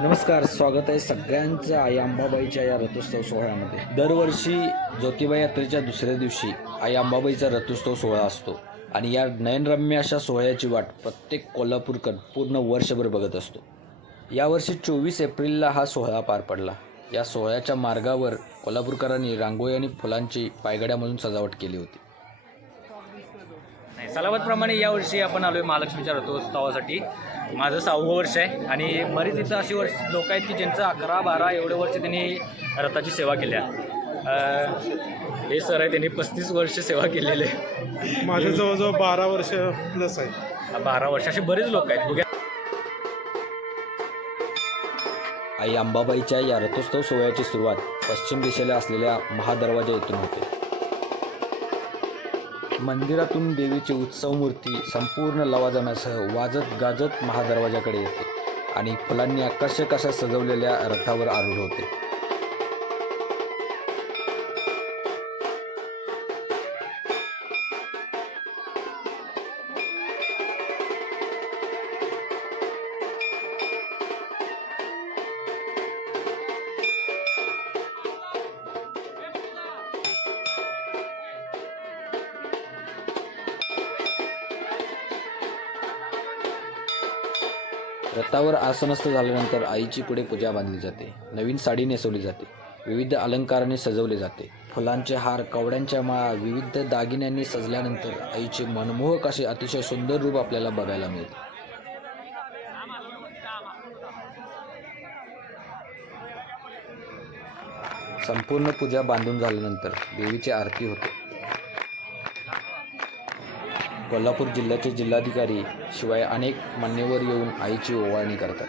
नमस्कार स्वागत आहे सगळ्यांचं आई अंबाबाईच्या या रथोत्सव सोहळ्यामध्ये. दरवर्षी ज्योतिबा यात्रेच्या दुसऱ्या दिवशी आई अंबाबाईचा रथोत्सव सोहळा असतो आणि या नयनरम्य अशा सोहळ्याची वाट प्रत्येक कोल्हापूरकर पूर्ण वर्षभर बघत असतो. यावर्षी चोवीस एप्रिलला हा सोहळा पार पडला. या सोहळ्याच्या मार्गावर कोल्हापूरकरांनी रांगोळी आणि फुलांची पायगड्या म्हणून सजावट केली होती. सलावतप्रमाणे यावर्षी आपण आलोय महालक्ष्मीच्या रथोत्सवासाठी. माझं सहावं वर्ष आहे आणि बरीच इथं अशी वर्ष लोक आहेत की ज्यांचं अकरा बारा एवढे वर्ष त्यांनी रथाची सेवा केल्या अं, हे सर आहे त्यांनी पस्तीस वर्ष सेवा केलेली आहे. माझे जवळजवळ बारा वर्ष प्लस आहे. बारा वर्ष असे बरेच लोक आहेत. बघा आई अंबाबाईच्या या रथोत्सव सोहळ्याची सुरुवात पश्चिम दिशेला असलेल्या महादरवाजा येथून होते. मंदिरातून देवीची उत्सव मूर्ती संपूर्ण लवाजमासह वाजत गाजत महादरवाजाकडे येते आणि फुलांनी आकर्षक अशा सजवलेल्या रथावर आरूढ होते. रथावर आसनस्थ झाल्यानंतर आईची पुढे पूजा बांधली जाते. नवीन साडी नेसवली जाते. विविध अलंकाराने सजवले जाते. फुलांचे हार कवड्यांच्या माळा विविध दागिन्यांनी सजल्यानंतर आईचे मनमोहक असे अतिशय सुंदर रूप आपल्याला बघायला मिळते. संपूर्ण पूजा बांधून झाल्यानंतर देवीची आरती होते. कोल्हापूर जिल्ह्याचे जिल्हाधिकारी शिवाय अनेक मान्यवर येऊन आईची ओवाळणी करतात.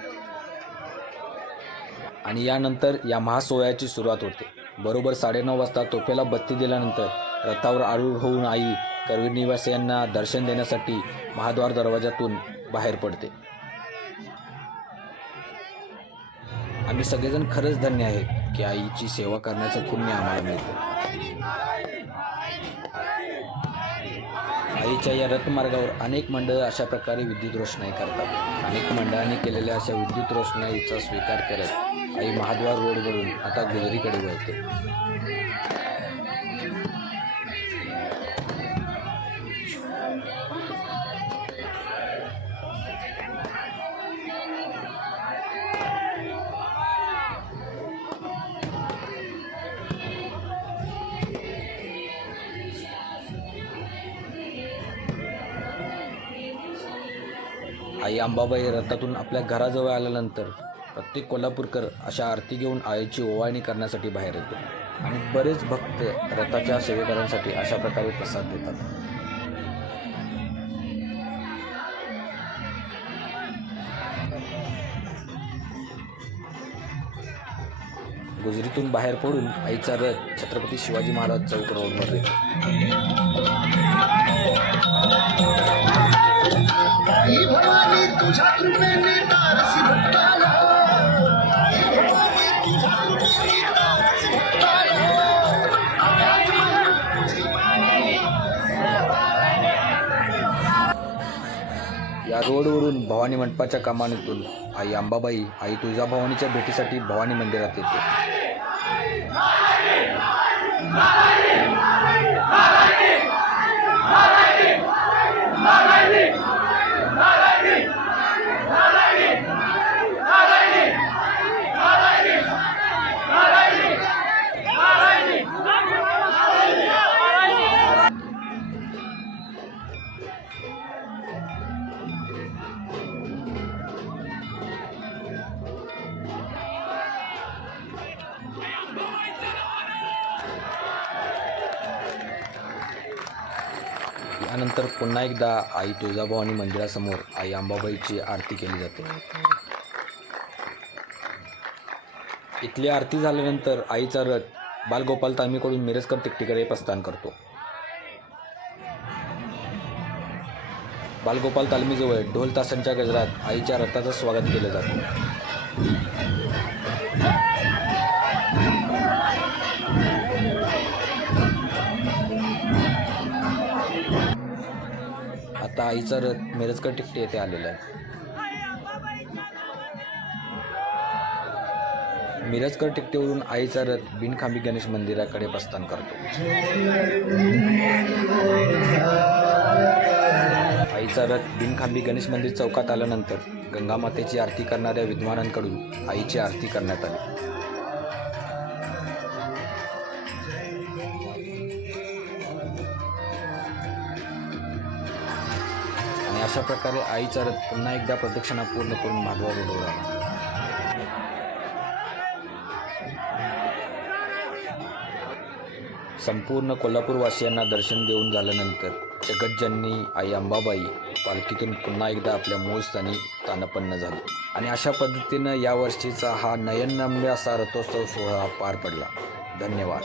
आणि यानंतर या महासोहळ्याची सुरुवात होते. बरोबर साडेनऊ वाजता तोफेला बत्ती दिल्यानंतर रथावर आरूढ होऊन आई करवीर निवासियांना दर्शन देण्यासाठी महाद्वार दरवाजातून बाहेर पडते. आम्ही सगळेजण खरंच धन्य आहेत की आईची सेवा करण्याचं पुण्य आम्हाला मिळतं. आईच्या या रथमार्गावर अनेक मंडळं अशा प्रकारे विद्युत रोषणाई करतात. अनेक मंडळांनी केलेल्या अशा विद्युत रोषणाईचा स्वीकार करत आई महाद्वार रोडवरून आता गुजरीकडे वळते. आई अंबाबाई रथातून आपल्या घराजवळ आल्यानंतर प्रत्येक कोल्हापूरकर अशा आरती घेऊन आईची ओवाळणी करण्यासाठी बाहेर येतो. आणि बरेच भक्त रथाच्या सेवेकऱ्यांसाठी अशा प्रकारे प्रसाद देतात. गुजरीतून बाहेर पडून आईचा रथ छत्रपती शिवाजी महाराज चौक रोडवर येतो. या रोडवरून भवानी मंडपाच्या कामानीतून आई अंबाबाई आई तुळजाभवानीच्या भेटीसाठी भवानी मंदिरात येते. त्यानंतर पुन्हा एकदा आई तुळजाभवानी मंदिरासमोर आई अंबाबाईची आरती केली जाते. इथली आरती झाल्यानंतर आईचा रथ बालगोपाल तालमीकडून मिरजकर तिकटीकडे प्रस्थान करतो. बालगोपाल तालमीजवळ ढोल तासांच्या गजरात आईच्या रथाचं स्वागत केलं जातं. आईचा रथ मिरजकर टिकटी येथे आलेला आहे. मिरजकर टिकटेवरून आईचा रथ बिनखांबी गणेश मंदिराकडे प्रस्थान करतो. आईचा रथ बिनखांबी गणेश मंदिर चौकात आल्यानंतर गंगामातेची आरती करणाऱ्या विद्वानांकडून आईची आरती करण्यात आली. अशा प्रकारे आईचा रथ पुन्हा एकदा प्रदक्षिणा पूर्ण करून माधवा रोडवर आला संपूर्ण कोल्हापूरवासियांना दर्शन देऊन झाल्यानंतर जगज्जननी आई अंबाबाई पालखीतून पुन्हा एकदा आपल्या मूळ स्थानी स्थानपन्न झाली. आणि अशा पद्धतीनं यावर्षीचा हा नयनरम्य असा रथोत्सव सोहळा पार पडला. धन्यवाद.